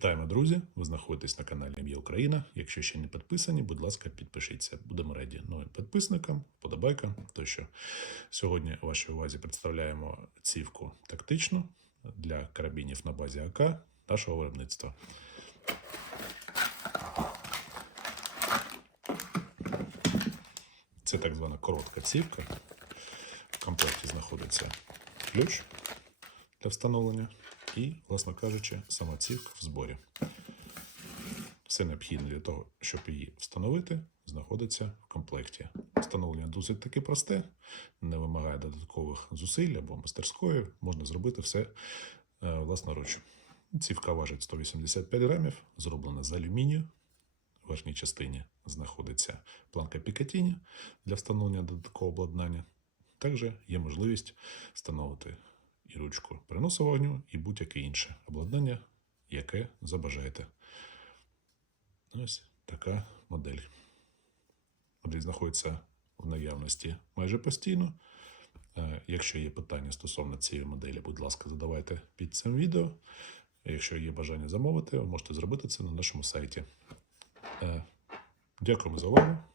Вітаємо, друзі! Ви знаходитесь на каналі М'я Україна. Якщо ще не підписані, будь ласка, підпишіться. Будемо раді новим підписникам, подобайкам. Тощо сьогодні вашій увазі представляємо цівку тактичну для карабінів на базі АК нашого виробництва. Це так звана коротка цівка. В комплекті знаходиться ключ для встановлення і, власно кажучи, сама цівка в зборі. Все необхідне для того, щоб її встановити, знаходиться в комплекті. Встановлення досить таки просте, не вимагає додаткових зусиль або мастерської. Можна зробити все е, власноруч. Цівка важить 185 грамів, зроблена з алюмінію. В верхній частині знаходиться планка Пікатіні для встановлення додаткового обладнання. Також є можливість встановити і ручку переносу вогню, і будь-яке інше обладнання, яке забажаєте. Ось така модель. Модель знаходиться в наявності майже постійно. Е, Якщо є питання стосовно цієї моделі, будь ласка, задавайте під цим відео. Якщо є бажання замовити, ви можете зробити це на нашому сайті. Е, Дякуємо за увагу.